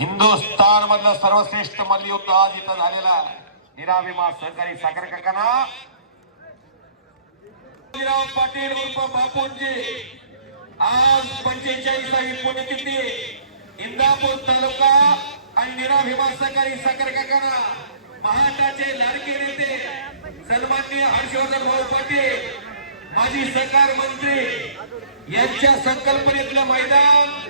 हिंदुस्थान मधलं सर्वश्रेष्ठ मल्लयुद्ध आज इथं झालेला निराभिमा सहकारी साखर कारखाना. पाटील उर्फ बापूंची आज पंचेचाळीसावी पुण्यतिथी इंदापूर तालुका आणि निराभिमान सहकारी साखर काकाना महाराष्ट्राचे लाडके नेते सन्माननीय हर्षवर्धन भाऊ पाटील माजी सहकार मंत्री यांच्या संकल्पनेतलं मैदान.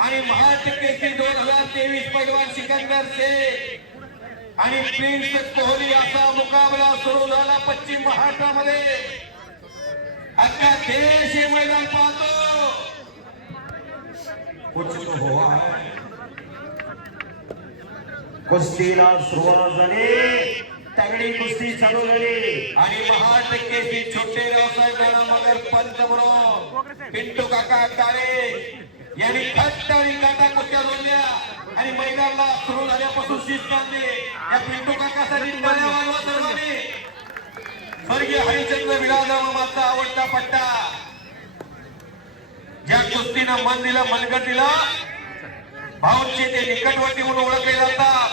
आणि महाराष्ट्र दोन हजार तेवीस पैलवान सिकंदर शेख आणि प्रिन्स कोहली असा मुकाबला सुरू झाला पश्चिम महाराष्ट्रामध्ये. अख्खा देश हे मैदान पाहतो. कुछ तो हुआ है. कुस्तीला सुरुवात झाली. तगडी कुस्ती चालू झाली. आणि महा केसरी छोटे रावसाहेब मगर पंत म्हणून पिंटू काका काळे. यांनी खट्ट आणि काटा कुस्त्या जोडल्या आणि मैदानाला सुरू झाल्यापासून शिस्त आणली या पिंटू काकासाठी टाळ्या सर्वांनी. स्वर्गीय हरिचंद्र विराजा मामाचा आवडता पट्टा. ज्या कुस्तीनं मन दिलं मनगट दिलं भाऊंची ते निकटवर्ती म्हणून ओळखले जातात.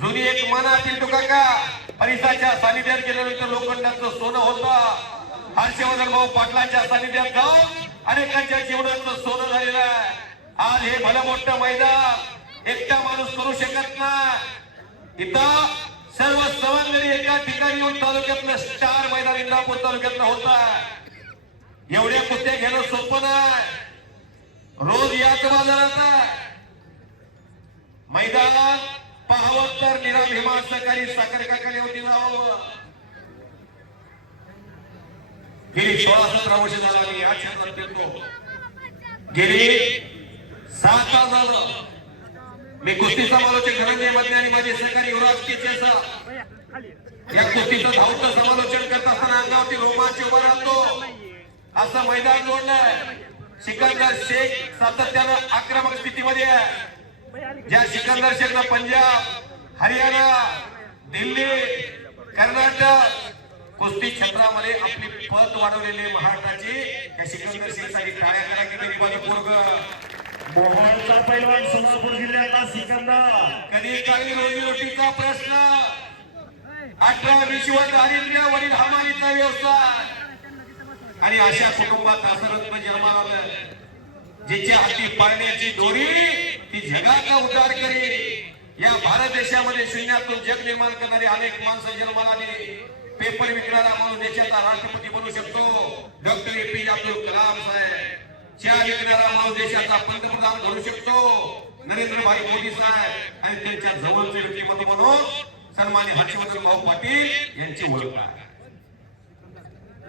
जुनी एक मना पिंटू काका हरिसाच्या सानिध्यात गेल्यानंतर लोखंडाचं सोनं होतं. हर्षवर्धन भाऊ पाटलाच्या सानिध्यात जाऊन अनेकांच्या जीवनाचं सोनं झालेलं आहे. आज हे भलं मोठं मैदान एकटा माणूस करू शकत नाही. इथं सर्व सवंगडी एका ठिकाणी येऊन तालुक्यातलं स्टार मैदान इंदापूर तालुक्यातलं होत आहे. एवढ्या कुस्त्या घेणं सोपं नाही. रोज याच बाजारात मैदानात पाहावं तर निराभिमान सहकारी साखर काकाने होती जावं. गेली सोळा सतरा वर्ष झाला मी या क्षेत्रात फिरतो. गेली सात तास झालं. मी कुस्ती समालोचक धनंजय मधले आणि माझे सहकारी युवराज केचेसा या कुस्तीचं धावतं समालोचन करत असताना अंगावरती रोमांच उभा राहतो असं मैदान जोडलंय सिकंदर शेख सातत्यानं आक्रमक स्थितीमध्ये आहे. ज्या सिकंदर शेखनं पंजाब हरियाणा दिल्ली कर्नाटक कुस्ती क्षेत्रामध्ये आपली पत वाढवलेली महाराष्ट्राची. त्या सिकंदर शेखसाठी टाळ्या करा की पोरगं मोहोळचा पैलवान सोलापूर जिल्ह्यातला सिकंदर. कधी काळी रोजीरोटीचा प्रश्न? अठरा विश्व दारिद्र्य वडील हमालीचा व्यवसाय. आणि अशा कुटुंबात असरत्न जन्माला आलं. जिच्या हाती पाळण्याची दोरी ती जगाचा उद्धार करेल या भारत देशामध्ये शून्यातून जग निर्माण करणारे अनेक माणसं जन्माला आली. पेपर विकणारा माणूस देशाचा राष्ट्रपती बनू शकतो. डॉक्टर ए पी जे अब्दुल कलाम साहेब चहा विकणारा माणूस देशाचा पंतप्रधान बनू शकतो. नरेंद्रभाई मोदी साहेब आणि त्यांच्या जवळचे व्यक्तिमत्व म्हणून सन्मान्य हर्षवर्धन भाऊ पाटील यांची ओळख आहे.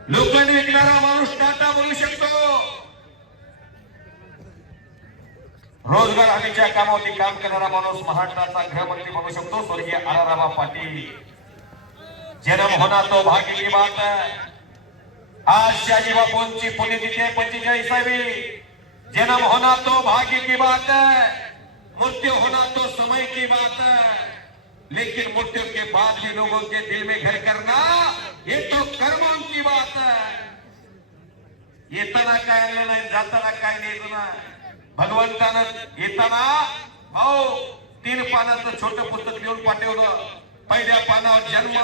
लोकांनी विकणारा माणूस टाटा बनू शकतो. रोजगार हमीच्या कामावरती काम करणारा माणूस महाराष्ट्राचा गृहमंत्री बनू शकतो. स्वर्गीय आरारामा पाटील. जन्म होना तो भाग्य की बात है। आज बापूंची पुण्यतिथी आहे पंचेचाळीसावी जन्म होना तो भाग्य की बात है। मृत्यु होना तो समय की बात है। लेकिन मृत्यु के बाद भी लोगों के दिल में घर करना, ये तो कर्मों की बात है। काय आणलं नाही जाताना काय नाही भगवंतानं येताना भाऊ तीन पानाचं छोटं पुस्तक लिहून पाठवलं पहिल्या जन्म।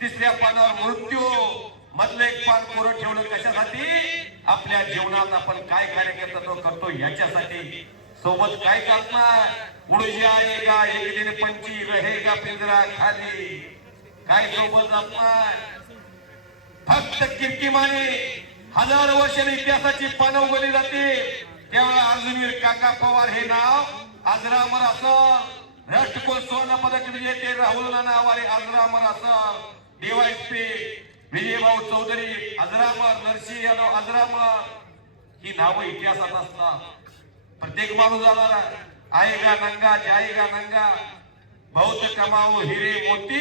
तिसऱ्या पानावर मृत्यू. मधलं एक पान कोरं ठेवलं कशासाठी? आपल्या जीवनात आपण काय कार्यकर्ता करतो याच्यासाठी. सोबत काय करणार? उडूजी एक दिन पंची रहेगा पिंजरा खाली. काय सोबत आपण फक्त किरकिमाने हजार वर्ष इतिहासाची पानं उघडली जाते. त्यावेळेला अर्जुनवीर काका पवार हे नाव आजरामर असं. राष्ट्रकुल सुवर्ण पदक विजेते राहुल नाना आवारे आजरामर असं. डीवायपी विजयभाऊ चौधरी अजरामर नरसिंह यादव अजरामर ही नावं इतिहासात असतात प्रत्येक माणूस जाणार आएगा नंगा जाएगा नंगा बहुत कमाओ हिरे मोती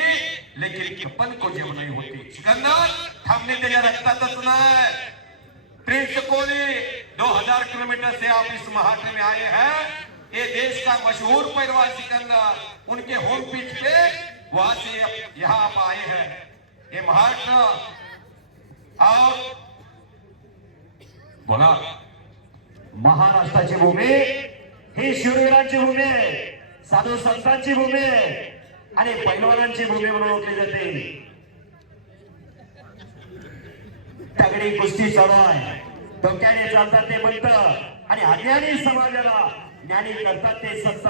लेकिन कपन को जेव नहीं होती सिकंदर हमने त्याच्या रक्तातच नाही प्रिंस कोहली 2000 किलोमीटर से आप इस महाराष्ट्र में आए हैं ये देश का मशहूर पहलवान सिकंदर उनके होम पिच पे वहाँ से यहाँ आप आए हैं हे महाराष्ट्र और बघा महाराष्ट्राची भूमी ही शिवरायांची भूमी आहे साधू संतांची भूमी आहे आणि पैलवानांची भूमी म्हणून ओळखली जाते. तगडी कुस्ती चालू आहे डोक्याने चालतात ते बनत आणि अज्ञानी समाजाला ज्ञानी करतात ते संत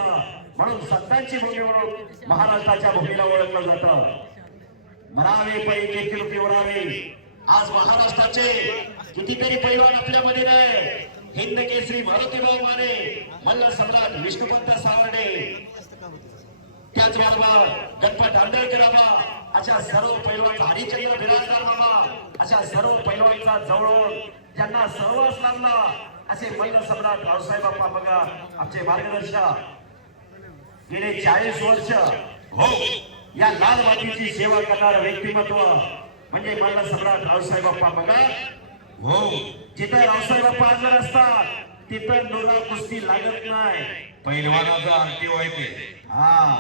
म्हणून संतांची भूमी म्हणून महाराष्ट्राच्या भूमीला ओळखलं जातं. म्हणावे पै देखील पिवरावे आज महाराष्ट्राचे कितीतरी पैलवान आपल्यामध्ये नाही हिंद केसरी मारुतीभाऊ माने मल्ल सम्राट विष्णुपंत सावर्डे. त्याचबरोबर गणपत आंदळकर बाबा अशा सर्व पैलवान हरिचंद्र बिराजदार बाबा अशा सर्व पैलवानचा जवळून त्यांना सहवास लागला असे मल्ल सम्राट रावसाहेब बाप्पा बघा आमचे मार्गदर्शक. गेले चाळीस वर्ष. हो. या लाल मातीची सेवा करणारं व्यक्तिमत्व म्हणजे मल्ल सम्राट रावसाहेब बाप्पा बघा. हो. जिथं रावसाहेब बाप्पा हजर असतात तिथं नोरा कुस्ती लागत नाही. पैलवानाचा आरती व्हायचे हा.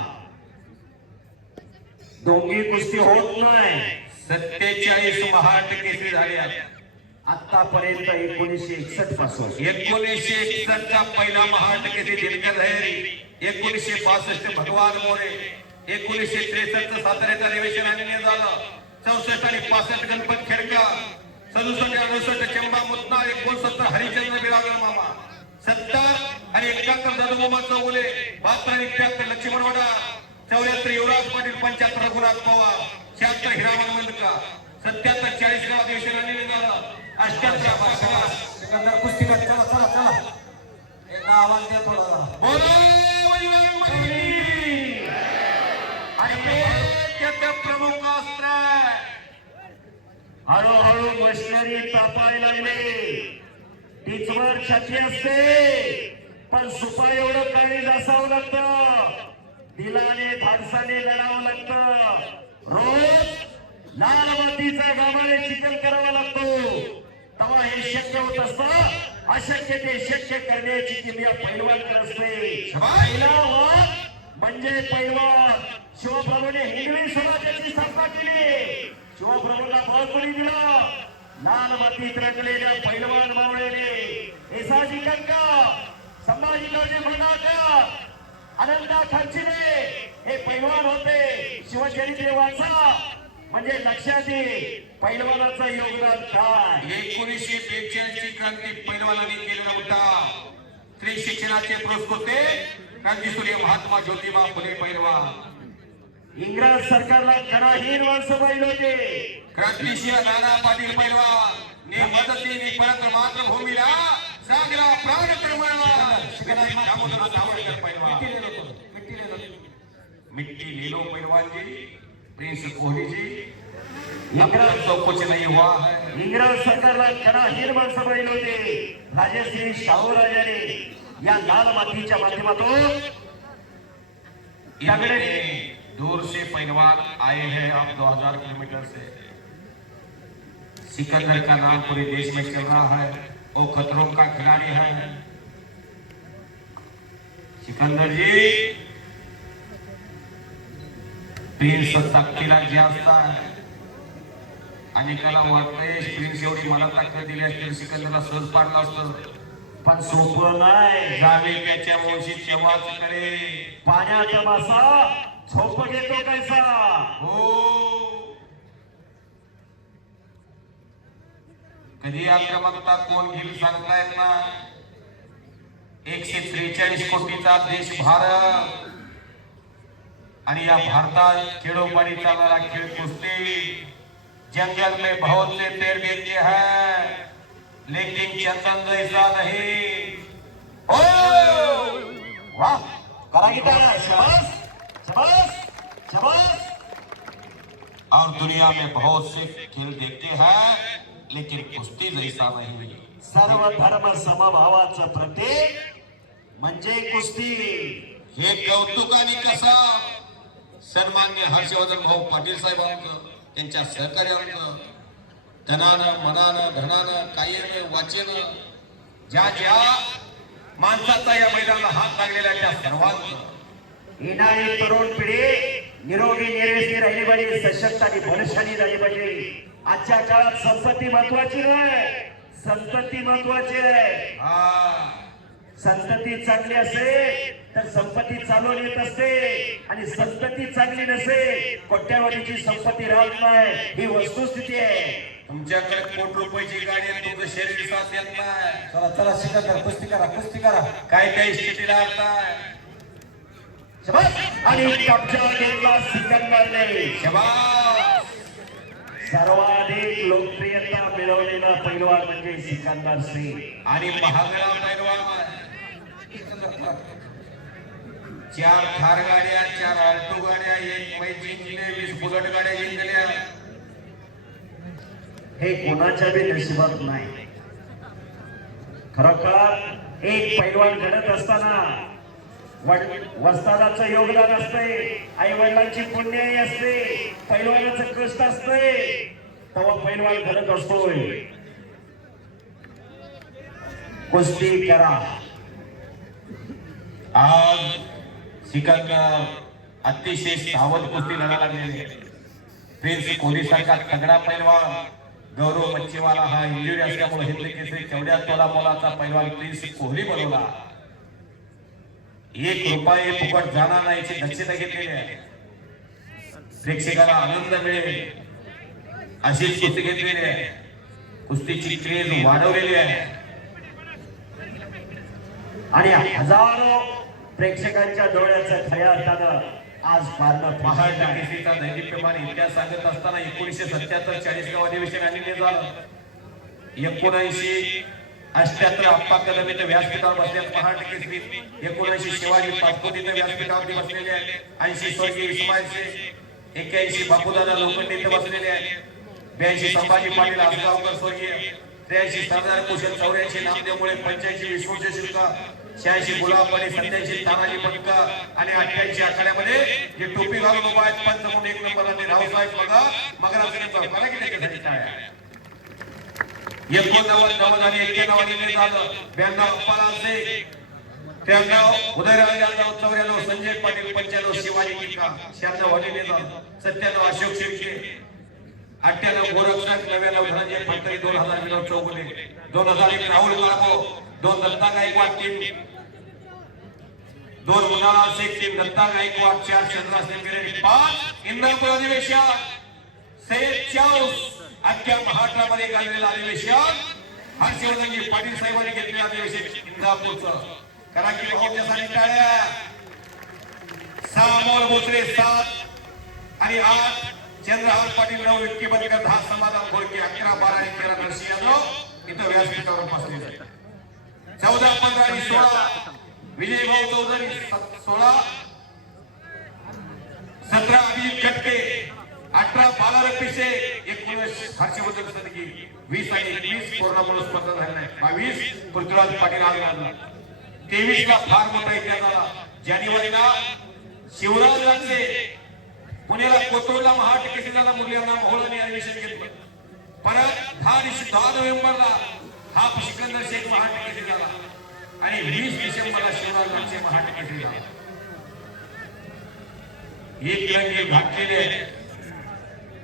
डोंगी कुस्ती होत नाही. सत्तेचाळीस महाट केसरी झाल्या आतापर्यंत एकोणीसशे एकसष्टपासून. एकोणीसशे एकसष्ट चा पहिला महाट केसरी दिनकर आहे एकोणीसशे बासष्ट भगवान मोरे एकोणीसशे त्रेसष्ट साताऱ्याचा निवेशन आणि झालं. चौसष्ट आणि पासष्ट गणपत खेडकर सदुसष्ट अडुसष्ट चंबा मुत्ना एकोणसत्तर हरिचंद्र बिरागर मामा सत्तर आणि एकाहत्तर ददुमामा चौगुले बहात्तर आणि एकाहत्तर लक्ष्मण वडा चौऱ्याहत्तर युवराज पाटील पंच्याहत्तर रघुनाथ पवार शहात्तर हिरामन मंदका सत्याहत्तर चाळीस गाव अधिवेशन आणि झालं. अष्ट्याहत्तर कुस्ती चला चला चला एकदा आवाज द्या थोडा. बोलो! हळूहळू मशिनरी तापायला लागले. टीचवर छाती असते पण सुपा एवढं काही असावं लागतं. दिलाने धाडसाने लढावं लागतं. रोज लाल मातीचा गाभाने चिकन करावा लागतो. तेव्हा हे शक्य होत असतं. अशक्य ते शक्य करण्याची किमया पैलवान असते. म्हणजे पैलवान. शिवप्रभूने हिंदवी समाजाची स्थापना केली. शिवप्रभूला बळ कोणी दिलं लाल मातीत रंगलेल्या पैलवान मावळेने येसाजी कंका संभाजीराजे भंडारकर अनंता खर्चिने हे पैलवान होते. शिवचरित्र वाचा. म्हणजे लक्षात ये पैलवानाचं योगदान काय? एकोणीसशे बेचाळीसची क्रांती पैलवानाने केलेला होता स्त्री शिक्षणाचे पुरस्कृते क्रांतीसूर्य महात्मा ज्योतिबा फुले पैलवान. इंग्रज सरकारला कराहीन माणसं पाहिलं होते क्रांतिशिया नाना पाटील पैलवान ने मदतीने परत मातृभूमीला सागरा प्राण पैलवान मिट्टी ले लो पैलवान जी प्रिंस कोहली जी इंग्रज तो कुछ नहीं हुआ. इंग्रज सरकारला कराहीन माणसं पाहिलं होते राजश्री शाहूराजाने या लाल मातीच्या माध्यमातून दूर से पहलवान आए हैं आप 2000 किलोमीटर से। सिकंदर का नाम पूरे देश में चल रहा है वो खतरों का खिलाड़ी है। सिकंदर जी प्रिन्स ताकदीला जे असतात अनेकाला वाटतंय प्रिन्स एवढी मला ताकद दिली सिकंदरला सहज पाडलं असतं पण सोपं नाही त्याच्या करे। पाण्याचा मासा झोप घेतो कैसा हो कधी आक्रमकता कोण घेईल सांगता ना? एकशे त्रेचाळीस कोटीचा देश भारत। आणि या भारतात खेडोपाडी चालणारा खेळ कुस्ती। जंगल में बहुत से पेड़ देखे हैं। लेकिन चंदन जैसा नहीं। ओ वाह! करा गिटार, शाबास। और दुनिया में बहुत से खेल देखते हैं लेकिन कुश्ती जैसा नहीं। सर्व धर्म समभावाचं प्रतीक म्हणजे कुस्ती हे कौतुकाने कसा? सन्मान्य हर्षवर्धन भाऊ पाटील साहेबांचं त्यांच्या सहकार्यांचं धनानं मनानं धनानं कायेनं वाचेनं ज्या ज्या माणसाचा या मैदानाला हात लागलेल्या त्या सर्वांचं येणारी तरुण पिढी निरोगी निरेशी राहिली पाहिजे सशक्त आणि बलशाली राहिली पाहिजे. आजच्या काळात संपत्ती महत्वाची नाही. संतती महत्वाची आहे. संतती चांगली असेल तर संपत्ती चालून येत असते. आणि संतती चांगली नसेल कोट्यावधीची संपत्ती राहत नाही. ही वस्तुस्थिती आहे. तुमच्याकडे कोट रुपयाची गाडी आहे तुमचं शरीर साथ देत नाही. चला चला सिकंदर कुस्ती करा कुस्ती करा. काय त्या स्थितीला आणताय. आणि कब्जा घेतला सिकंदरने सर्वाधिक लोकप्रियता मिळवलेला पैलवान म्हणजे सिकंदर सिंग. आणि महागडा पैलवान. चार थार गाड्या चार ऑल्टो गाड्या एक मै जिंकले वीस बुलट गाड्या जिंकल्या हे कोणाच्या बी नशिबात नाही. खरोखर एक पैलवान घडत असताना वस्तादाचं योगदान असते आई वडिलांची पुण्याही असते. पैलवानाचं कष्ट असते तेव्हा पैलवान करत असतोय. कुस्ती करा. आज सिकंदर अतिशय सावध कुस्ती लढा लागलेली प्रिन्स कोहली तगडा पैलवान गौरव मच्छीवाला हा इंजुरी असल्यामुळे हिंदी केसरी चौड्या तोला मोलाचा पैलवान प्रिन्स कोहली बनवला. एक रुपये फुकट जाणार नाही याची दक्षता घेतलेली आहे. प्रेक्षकाला आनंद मिळेल. अशी शिस्त घेतलेली आहे. कुस्तीची क्रेज वाढवलेली आहे. आणि हजारो प्रेक्षकांच्या डोळ्याचं खऱ्या अर्थानं आज पारणं महाड पाहत आहे दैदिप्यमान इतिहास सांगत असताना एकोणीसशे सत्याहत्तर चाळीसगाव अधिवेशन आणि झालं. एकोणऐंशी अठ्याहत्तर अप्पा कदम इथं व्यासपीठावर बसले महाड केसरी एकोणऐंशी शिवाजी पाचपोत इथं व्यासपीठावरती बसलेले आहेत. ऐंशी स्वर्गीय इस्माईल शेख एक्क्याऐंशी बापूदादा लोखंडे इथं बसलेले आहेत. ब्याऐंशी संभाजी पाटील आसगावकर स्वर्गीय त्र्याऐंशी सरदार कुशल चौऱ्याऐंशी नामदेवमुळे पंच्याऐंशी विष्णूचे शुल्क शहाऐंशी गुलाब आणि सत्याऐंशी तानाजी पंक आणि अठ्ठ्याऐंशी आखाड्यामध्ये जे टोपी घालून उभा आहेत पंच म्हणून एक नंबर आणि रावसाहेब बघा मग बघा की त्याच्यासाठी काय एकोणनव्वद नव्वद आणि एक्क्याण्णव ब्याण्णव त्र्याण्णव उदयराज यादव चौऱ्याण्णव संजय पाटील पंच्याण्णव शिवाजी शहाण्णव सत्त्याण्णव अशोक शिर्के अठ्ठ्याण्णव गोरक्षक नव्याण्णव धनंजय दोन हजार विनोद चौगुले दोन हजार एक राहुल दोन दत्ता गायकवाड तीन दोन मुन्नाळा शेख तीन दत्ता गायकवाड चार चंद्रा सेंगिरे पाच इंद्रपूर अधिवेशन अख्ख्या महाराष्ट्रामध्ये गाजलेलं अधिवेशन हर्षवर्धनजी पाटील साहेबांनी घेतलेलं अधिवेशन इंदापूरचं. कारण की भाऊच्यासाठी टाळ्या. मोल भोसले सात आणि आठ. चंद्रहार पाटील नऊ इतके बंदकर दहा समाधान खोडके अकरा बारा आणि तेरा नरसिंह यादव इथं व्यासपीठावर बसलेले आहेत. चौदा पंधरा आणि सोळा. विजय भाऊ चौधरी सोळा. सतरा अभिजित खटके. अठरा बारा पिसे एकोणीस हर्षवर्धन सदगी वीस आणि एकवीस कोरोनामुळे स्पर्धा झाली नाही. बावीस पृथ्वीराज पाटील आज लागला तेवीस ला फार मोठा इतिहास झाला. जानेवारीला शिवराज राजे पुण्याला कोथरूडला महाटकेशी झाला मुलांना मोहोळाने ऍडमिशन घेतलं. परत दहा दिवशी दहा नोव्हेंबरला हा सिकंदर शेख महाटकेशी झाला आणि वीस डिसेंबरला शिवराज राजे महाटकेशी झाला एक रंगी घातलेले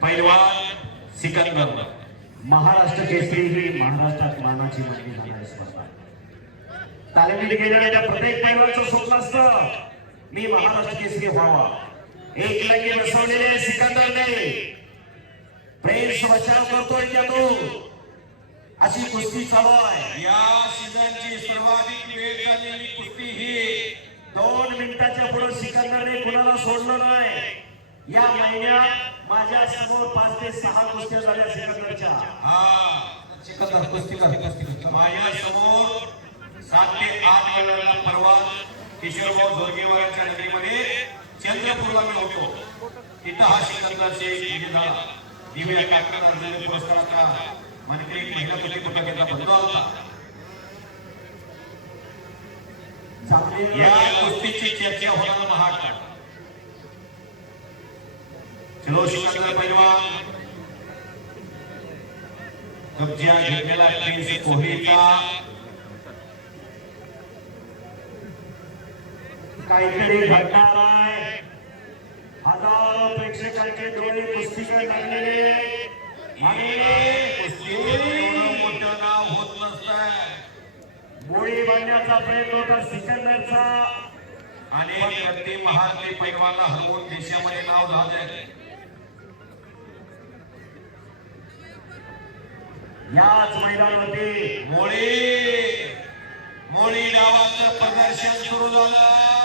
पैलवान सिकंदर. महाराष्ट्र केसरी ही महाराष्ट्रात मानाची मागणी जाणारी स्पर्धा. तालमीत गेलेल्या त्या प्रत्येक पैलवानचं स्वप्न असतं मी महाराष्ट्र केसरी व्हावा. एक लंगे बसवलेले सिकंदरने. प्रेस बचाव करतोय त्यातून. अशी कुस्ती चालू आहे. या सीझनची सर्वाधिक वेळ झालेली कुस्ती ही. दोन मिनिटाच्या पुढे सिकंदरने कुणाला सोडलं नाही? या महिन्यात माझ्यासमोर पाच ते सहा कुस्त्या झाल्या सिकंदरच्या. हा. सिकंदर कुस्ती कर कुस्ती कर. माझ्यासमोर सात ते आठ वेळाला परवा किशोरभाऊ जोरगेवारांच्या नगरीमध्ये चंद्रपूरला मी होतो. तिथं हा सिकंदर शेख विजय झाला दिव्या पुरस्काराचा मंत्री महिला कुस्ती पुस्तकाचा बंधू होता. या कुस्तीची चर्चा होणार महाराष्ट्रात चलो सिकंदर पैलवान कब्जा घेतलेला प्रिन्स कोहलीचा. काहीतरी घडणार आहे. हजारो प्रेक्षकांचे डोळे कुस्तीकडे लागलेले आणि मोठं नाव होत नसतं गोळी बांधण्याचा प्रयत्न होता सिकंदरचा. अनेक रक्ती पैलवानला हरवून देशामध्ये नाव झाले याच मैदानावरती मोळी मोळी नावाचं प्रदर्शन सुरू झालं.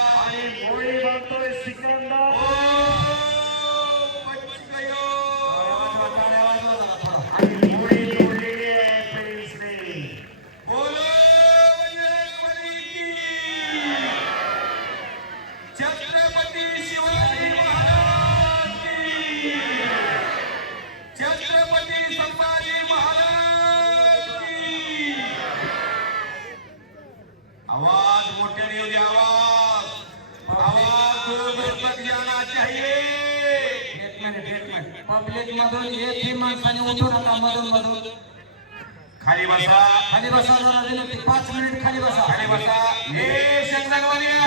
खाली बसा जरा विनंती पाच मिनिट खाली बसा. खाली बसा. हे शंकरवालिया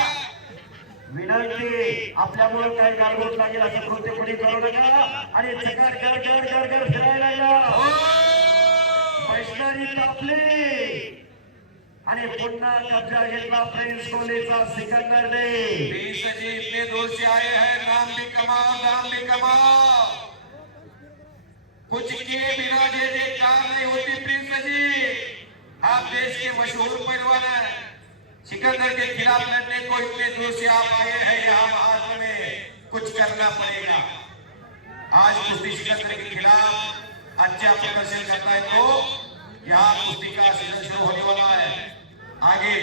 विनंती आपल्यामुळे काही गालबोट लागेल असं कृत्य कोणी करू नका. आणि चकार कर कर कर कर फिरायला लागला वैष्णवी तापली. आणि पुन्हा कब्जा घेतला प्रिन्स कोहलीचा सिकंदरने बीस जी इतने दूर से आए हैं नाम भी कमाओ नाम भी कमाओ. कुछ किए बिना जय जयकार नहीं होती प्रिंस जी. आप देश के मशहूर पहलवान हैं। सिकंदर के खिलाफ लड़ने को इतने दूर से आप आए हैं यहाँ महाराष्ट्र में कुछ करना पड़ेगा। आज कुश्ती सिकंदर के खिलाफ अच्छा प्रदर्शन करता है तो यहाँ कुश्ती का सीज़न शुरू होने वाला है। आगे।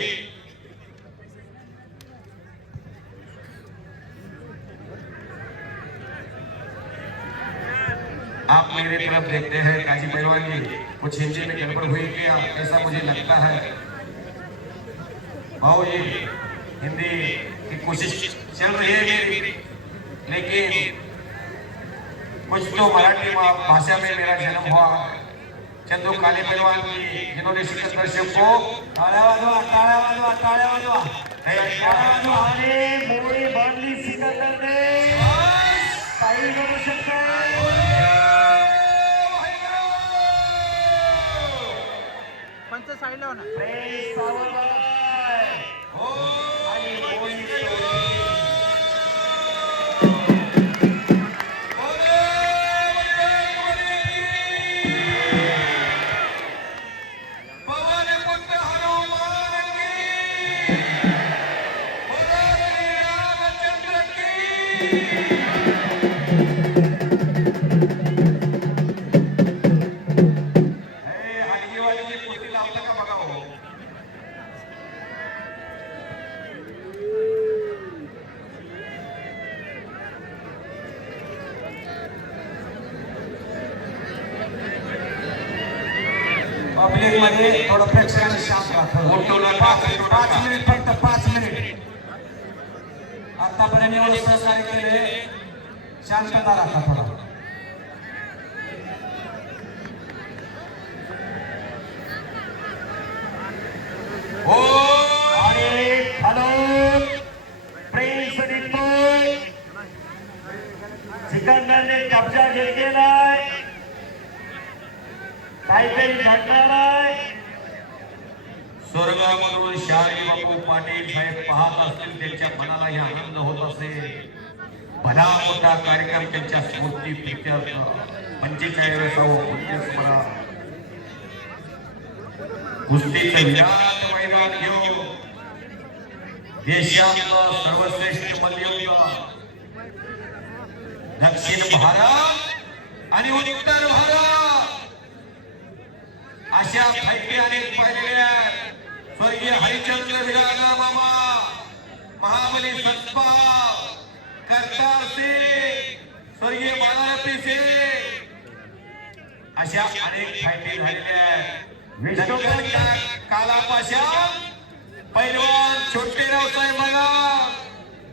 आप मेरे तरफ़ देखते हैं, काजी पहलवान जी। कुछ हिंदी में गड़बड़ हुई क्या ऐसा मुझे लगता है। भाऊ जी हिंदी की कोशिश चल रही है मेरी, लेकिन कुछ तो मराठी भाषा में मेरा जन्म हुआ। चंदू काले पहलवान की जिन्होंने सिकंदर शिव को टाळ्या वाजवा टाळ्या वाजवा करू आतापर्यंत एवढं सहकार्य केले शांतता राखा थोडा. हो सिकंदरने कब्जा घेतलेलाय काहीतरी घडणार शाही बापू पाटील साहेब पाहत असतील त्यांच्या मनालाही आनंद होत असेल भला मोठा कार्यक्रम त्यांच्या स्मृती प्रित्यर्थ पंचेचाळीसावं कुस्तीचं देशातलं सर्वश्रेष्ठ मल्लयुद्ध दक्षिण भारत आणि उत्तर भारत। अशा फ़ायदे अनेक पाहिलेल्या. स्वर्गीय हरिचंद्र विराजा मामा महाबली सत्पाल करतार सिंग स्वर्गीय बालापी सिंग अशा अनेक फायदे झालेल्या आहेत. कालापासून पैलवान छोटे रावसाहेब बघा.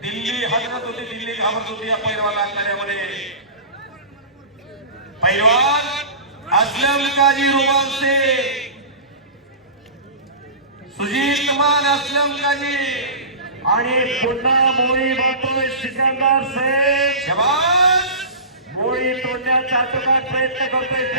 दिल्ली हजरत होती दिल्ली घाबरत होती या पैलवान आखाड्यामध्ये पैलवान असलम काजी रुमाल से. सुशील मान असलमकाजी. आणि पुन्हा मोळी बातोय सिकंदर सेठ शबाज मोळी तोडण्याचा आटोकाट प्रयत्न करतोय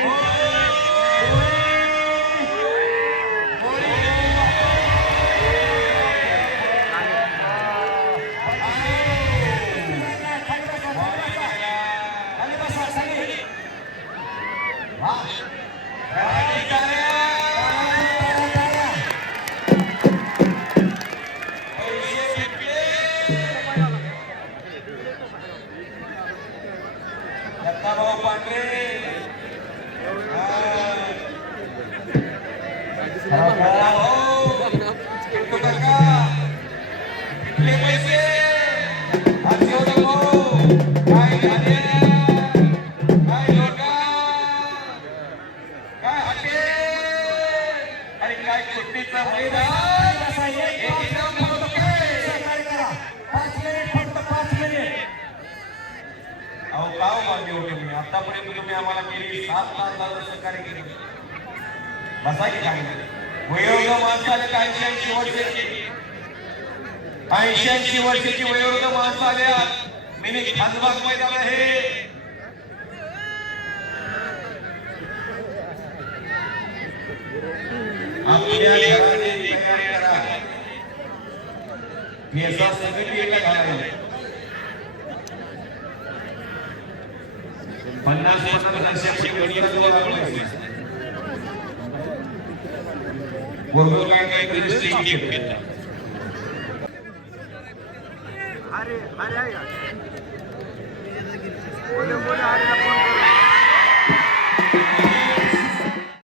Yeah. दत्ताभाऊ पांढरे काय झाले काय लोका काय हटे अरे काय होते मी आतापर्यंत आम्हाला केली सात लाख लाख सहकार्य केलं. बसा की काय वयोवृद्ध माणसाने ऐंशी ऐंशी वर्षाची ऐंशी ऐंशी वर्षाची वयोवृद्ध माणसं आल्या मिनी खासबाग मैदान आहे. आपल्या घराने तयार करा. घालायला 50 50 60 ગણિયા તો આવડે છે ગોગોલા કે દૃષ્ટિ કે કેતા અરે અરે બોલો બોલો આરે ફોન કરો